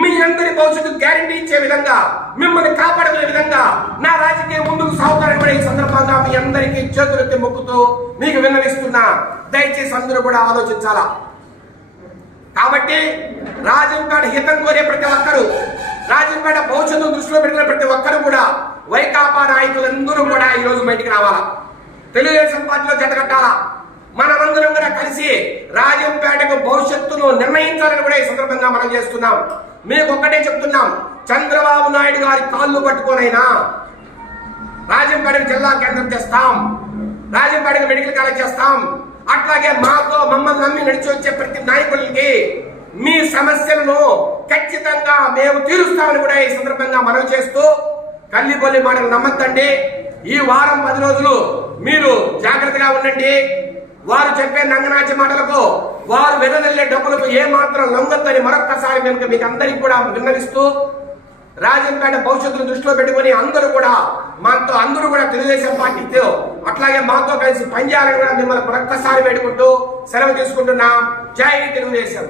మీ అందరి భవిష్యత్తు గ్యారంటీ ఇచ్చే విధంగా మిమ్మల్ని కాపాడుకునే విధంగా నా రాజకీయం ముందుకు సాగుతారని కూడా ఈ సందర్భంగా మీ అందరికీ చేతులెత్తి మొక్కుతూ మీకు విన్నవిస్తున్నా. దయచేసి అందరూ కూడా ఆలోచించాలా? కాబట్టి రాజంపేట హితం కోరే ప్రతి ఒక్కరు రాజంపేట భవిష్యత్తు దృష్టిలో పెట్టుకున్న ప్రతి ఒక్కరు కూడా వైకాపా నాయకులందరూ కూడా ఈ రోజు బయటికి రావాలా? తెలుగుదేశం పార్టీలో జతకట్టాలా మనమందరం కూడా కలిసి భవిష్యత్తును నిర్ణయించాలని కూడా ఈ సందర్భంగా మనం చేస్తున్నాం. మీకు ఒక్కటే చెప్తున్నాం. చంద్రబాబు నాయుడు గారి కాళ్ళు పట్టుకోనైనా రాజంపేటకు జిల్లా కేంద్రం చేస్తాం. రాజంపేటకు మెడికల్ కాలేజ్ చేస్తాం. అట్లాగే మాతో మమ్మల్ని నమ్మి నడిచి వచ్చే ప్రతి నాయకులకి మీ సమస్యలను ఖచ్చితంగా మేము తీరుస్తామని కూడా ఈ సందర్భంగా మనవి చేస్తూ కల్లిబొల్లి మాటలు నమ్మద్దండి. ఈ వారం పది రోజులు మీరు జాగ్రత్తగా ఉండండి. వారు చెప్పే నంగనాచి మాటలకు వారు వెదజల్లే డబ్బులకు ఏమాత్రం లొంగొద్దని మరొక్కసారి మేము మీకు అందరికి కూడా విన్నవిస్తూ రాజంపేట భవిష్యత్తును దృష్టిలో పెట్టుకొని అందరూ కూడా మాతో అందరూ కూడా తెలుగుదేశం పార్టీతో అట్లాగే మాతో కలిసి పనిచేయాలని కూడా మిమ్మల్ని మరొక్కసారి పెట్టుకుంటూ సెలవు తీసుకుంటున్నాం. జై తెలుగుదేశం.